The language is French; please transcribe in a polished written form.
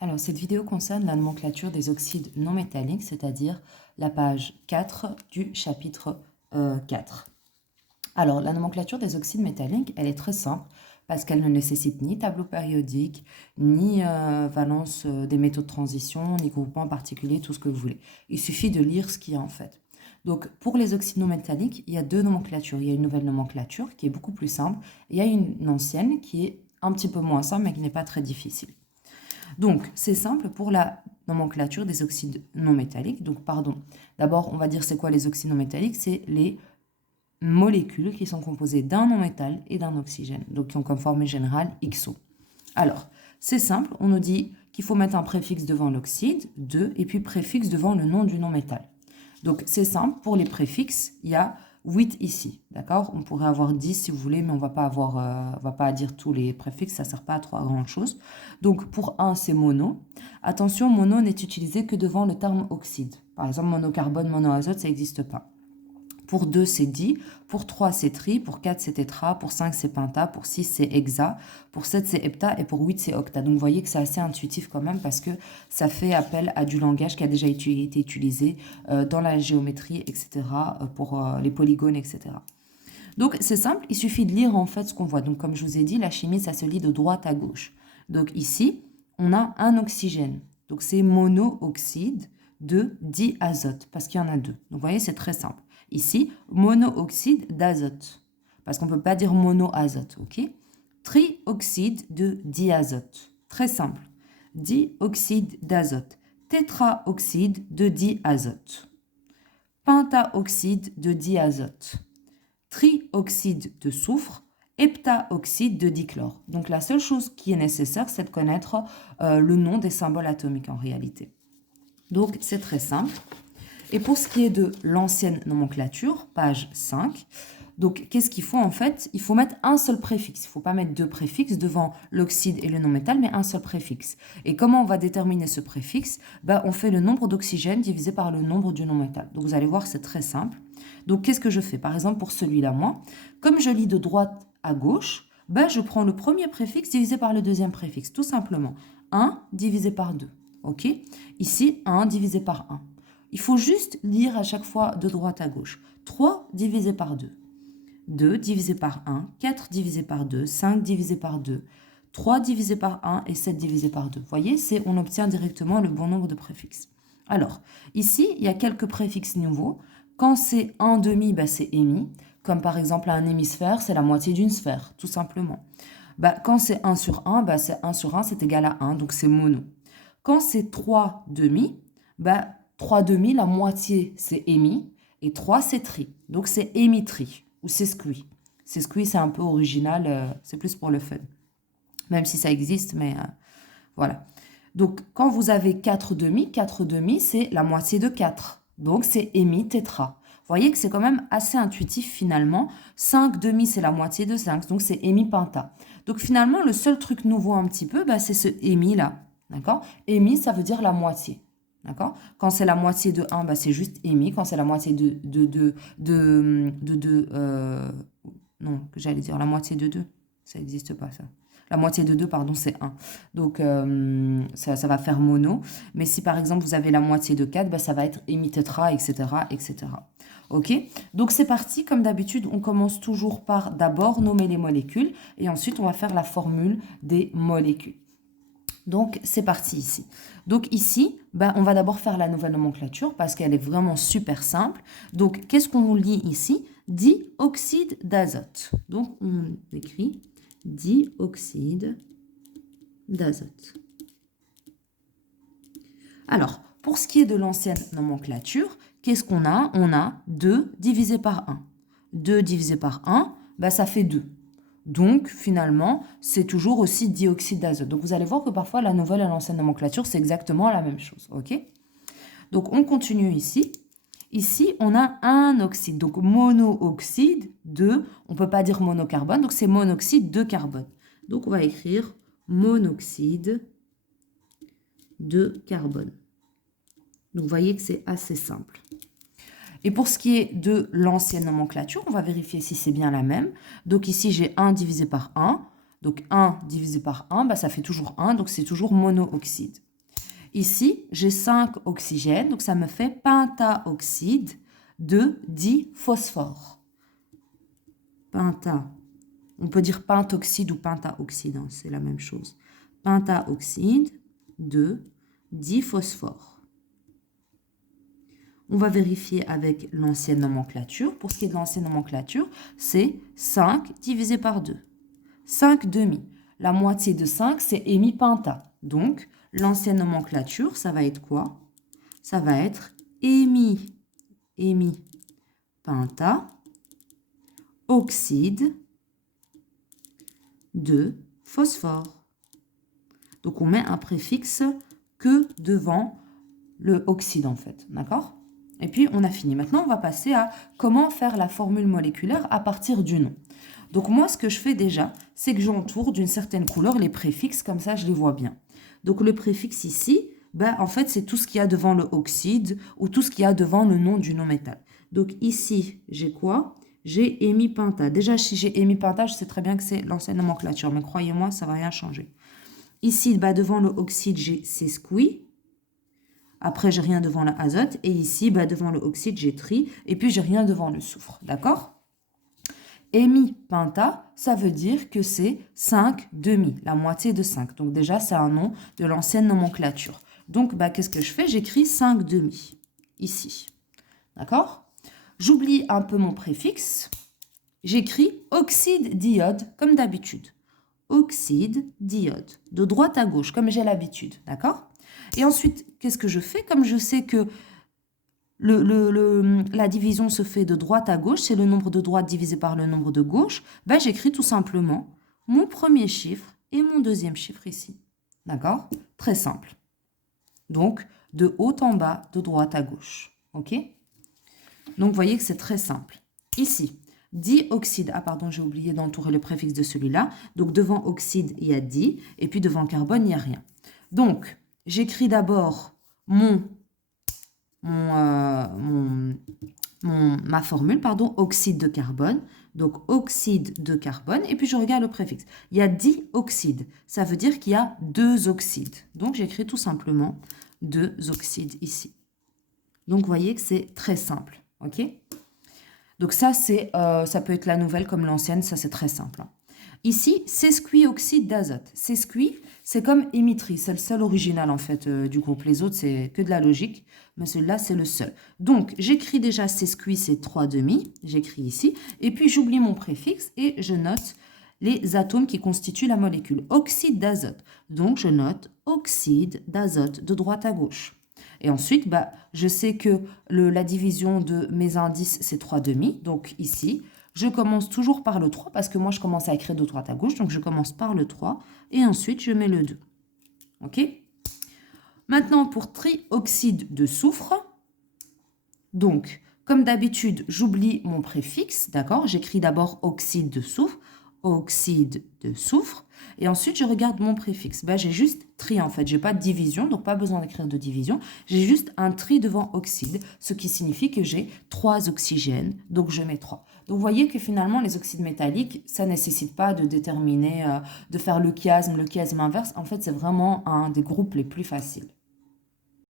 Alors, cette vidéo concerne la nomenclature des oxydes non métalliques, c'est-à-dire la page 4 du chapitre 4. Alors, la nomenclature des oxydes métalliques, elle est très simple parce qu'elle ne nécessite ni tableau périodique, ni valence des métaux de transition, ni groupement particulier, tout ce que vous voulez. Il suffit de lire ce qu'il y a en fait. Donc, pour les oxydes non métalliques, il y a deux nomenclatures. Il y a une nouvelle nomenclature qui est beaucoup plus simple, et il y a une ancienne qui est un petit peu moins simple, mais qui n'est pas très difficile. Donc, c'est simple pour la nomenclature des oxydes non métalliques. Donc, pardon. D'abord, on va dire c'est quoi les oxydes non métalliques? C'est les molécules qui sont composées d'un non-métal et d'un oxygène, donc qui ont comme formule générale XO. Alors, c'est simple, on nous dit qu'il faut mettre un préfixe devant l'oxyde, 2, et puis préfixe devant le nom du non-métal. Donc, c'est simple, pour les préfixes, il y a 8 ici, d'accord? On pourrait avoir 10 si vous voulez, mais on va pas dire tous les préfixes, ça ne sert pas à trop grand-chose. Donc, pour 1, c'est mono. Attention, mono n'est utilisé que devant le terme oxyde. Par exemple, monocarbone, monoazote, ça n'existe pas. Pour 2, c'est di. Pour 3, c'est tri. Pour 4, c'est tétra. Pour 5, c'est penta. Pour 6, c'est hexa. Pour 7, c'est hepta. Et pour 8, c'est octa. Donc, vous voyez que c'est assez intuitif quand même parce que ça fait appel à du langage qui a déjà été utilisé dans la géométrie, etc., pour les polygones, etc. Donc, c'est simple. Il suffit de lire en fait ce qu'on voit. Donc, comme je vous ai dit, la chimie, ça se lit de droite à gauche. Donc, ici, on a un oxygène. Donc, c'est monooxyde de diazote parce qu'il y en a deux. Donc, vous voyez, c'est très simple. Ici, monooxyde d'azote, parce qu'on ne peut pas dire monoazote, ok? Trioxyde de diazote, très simple. Dioxyde d'azote, tétraoxyde de diazote, pentaoxyde de diazote, trioxyde de soufre, heptaoxyde de dichlore. Donc la seule chose qui est nécessaire, c'est de connaître le nom des symboles atomiques en réalité. Donc c'est très simple. Et pour ce qui est de l'ancienne nomenclature, page 5, donc qu'est-ce qu'il faut en fait? Il faut mettre un seul préfixe. Il ne faut pas mettre deux préfixes devant l'oxyde et le non-métal, mais un seul préfixe. Et comment on va déterminer ce préfixe? On fait le nombre d'oxygène divisé par le nombre du non-métal. Donc vous allez voir, c'est très simple. Donc qu'est-ce que je fais? Par exemple, pour celui-là, moi, comme je lis de droite à gauche, je prends le premier préfixe divisé par le deuxième préfixe, tout simplement. 1 divisé par 2. Ok? Ici, 1 divisé par 1. Il faut juste lire à chaque fois de droite à gauche. 3 divisé par 2. 2 divisé par 1. 4 divisé par 2. 5 divisé par 2. 3 divisé par 1 et 7 divisé par 2. Vous voyez, on obtient directement le bon nombre de préfixes. Alors, ici, il y a quelques préfixes nouveaux. Quand c'est 1/2, c'est émis. Comme par exemple, un hémisphère, c'est la moitié d'une sphère, tout simplement. Quand c'est 1 sur 1, c'est 1 sur 1, c'est égal à 1, donc c'est mono. Quand c'est 3/2, 3/2, la moitié, c'est émis, et 3, c'est tri. Donc, c'est émitri, ou c'est squee. C'est squee, c'est un peu original, c'est plus pour le fun. Même si ça existe, mais voilà. Donc, quand vous avez 4/2, 4/2, c'est la moitié de 4. Donc, c'est émis tétra. Vous voyez que c'est quand même assez intuitif finalement. 5/2, c'est la moitié de 5, donc c'est émis penta. Donc, finalement, le seul truc nouveau un petit peu, c'est ce émis là. D'accord? Émis, ça veut dire la moitié. D'accord? Quand c'est la moitié de 1, c'est juste émis. Quand c'est la moitié de 2, non, j'allais dire la moitié de 2. Ça n'existe pas, ça. La moitié de 2, pardon, c'est 1. Donc, ça va faire mono. Mais si, par exemple, vous avez la moitié de 4, ça va être émis tétra, etc., etc. OK? Donc, c'est parti. Comme d'habitude, on commence toujours par d'abord nommer les molécules. Et ensuite, on va faire la formule des molécules. Donc, c'est parti ici. Donc, ici, on va d'abord faire la nouvelle nomenclature parce qu'elle est vraiment super simple. Donc, qu'est-ce qu'on lit ici? Dioxyde d'azote. Donc, on écrit dioxyde d'azote. Alors, pour ce qui est de l'ancienne nomenclature, qu'est-ce qu'on a? On a 2 divisé par 1. 2 divisé par 1, ça fait 2. Donc, finalement, c'est toujours aussi dioxyde d'azote. Donc, vous allez voir que parfois, la nouvelle et l'ancienne nomenclature, c'est exactement la même chose. OK? Donc, on continue ici. Ici, on a un oxyde. Donc, monooxyde de, on ne peut pas dire monocarbone, donc c'est monoxyde de carbone. Donc, on va écrire monoxyde de carbone. Donc, vous voyez que c'est assez simple. Et pour ce qui est de l'ancienne nomenclature, on va vérifier si c'est bien la même. Donc ici, j'ai 1 divisé par 1. Donc 1 divisé par 1, ça fait toujours 1, donc c'est toujours monooxyde. ici, j'ai 5 oxygènes, donc ça me fait pentaoxyde de diphosphore. On peut dire pentoxyde ou pentaoxyde, hein, c'est la même chose. Pentaoxyde de diphosphore. On va vérifier avec l'ancienne nomenclature. Pour ce qui est de l'ancienne nomenclature, c'est 5 divisé par 2. 5 demi. La moitié de 5, c'est hémipenta. Donc, l'ancienne nomenclature, ça va être quoi? Ça va être hémipenta oxyde de phosphore. Donc, on met un préfixe que devant le oxyde, en fait. D'accord? Et puis, on a fini. Maintenant, on va passer à comment faire la formule moléculaire à partir du nom. Donc, moi, ce que je fais déjà, c'est que j'entoure d'une certaine couleur les préfixes, comme ça, je les vois bien. Donc, le préfixe ici, ben, en fait, c'est tout ce qu'il y a devant le oxyde ou tout ce qu'il y a devant le nom du non-métal. Donc, ici, j'ai quoi? J'ai hémipenta. Déjà, si j'ai hémipenta, je sais très bien que c'est l'ancienne nomenclature, mais croyez-moi, ça ne va rien changer. Ici, ben, devant le oxyde, j'ai sesqui. Après, j'ai rien devant l'azote. Et ici, ben, devant le oxyde, j'ai tri. Et puis, j'ai rien devant le soufre. D'accord? Hémipenta, ça veut dire que c'est 5 demi, la moitié de 5. Donc déjà, c'est un nom de l'ancienne nomenclature. Donc, bah, qu'est-ce que je fais? J'écris 5 demi, ici. D'accord? J'oublie un peu mon préfixe. J'écris oxyde d'iode, comme d'habitude. Oxyde d'iode, de droite à gauche, comme j'ai l'habitude. D'accord? Et ensuite, qu'est-ce que je fais? Comme je sais que la division se fait de droite à gauche, c'est le nombre de droite divisé par le nombre de gauche, ben, j'écris tout simplement mon premier chiffre et mon deuxième chiffre ici. D'accord? Très simple. Donc, de haut en bas, de droite à gauche. OK? Donc, vous voyez que c'est très simple. Ici, dioxyde. Ah, pardon, j'ai oublié d'entourer le préfixe de celui-là. Donc, devant oxyde, il y a di, et puis devant carbone, il n'y a rien. Donc, j'écris d'abord ma formule, pardon, oxyde de carbone. Donc, oxyde de carbone. Et puis, je regarde le préfixe. Il y a dioxyde. Ça veut dire qu'il y a 2 oxydes. Donc, j'écris tout simplement 2 oxydes ici. Donc, vous voyez que c'est très simple. OK? Donc, ça peut être la nouvelle comme l'ancienne. Ça, c'est très simple. Ici, sesquioxyde d'azote. Sesqui, c'est comme émitri. C'est le seul original, en fait, du groupe. Les autres, c'est que de la logique. Mais celui-là, c'est le seul. Donc, j'écris déjà sesqui, c'est 3 demi. J'écris ici. Et puis, j'oublie mon préfixe et je note les atomes qui constituent la molécule. Oxyde d'azote. Donc, je note oxyde d'azote de droite à gauche. Et ensuite, bah, je sais que la division de mes indices, c'est 3 demi. Donc, ici, je commence toujours par le 3 parce que moi, je commence à écrire de droite à gauche. Donc, je commence par le 3 et ensuite, je mets le 2. OK? Maintenant, pour trioxyde de soufre, donc, comme d'habitude, j'oublie mon préfixe, d'accord? J'écris d'abord oxyde de soufre, et ensuite, je regarde mon préfixe. Ben, j'ai juste tri, en fait. Je n'ai pas de division, donc pas besoin d'écrire de division. J'ai juste un tri devant oxyde, ce qui signifie que j'ai 3 oxygènes, donc je mets 3. Donc, vous voyez que finalement, les oxydes métalliques, ça ne nécessite pas de déterminer, de faire le chiasme inverse. En fait, c'est vraiment un des groupes les plus faciles.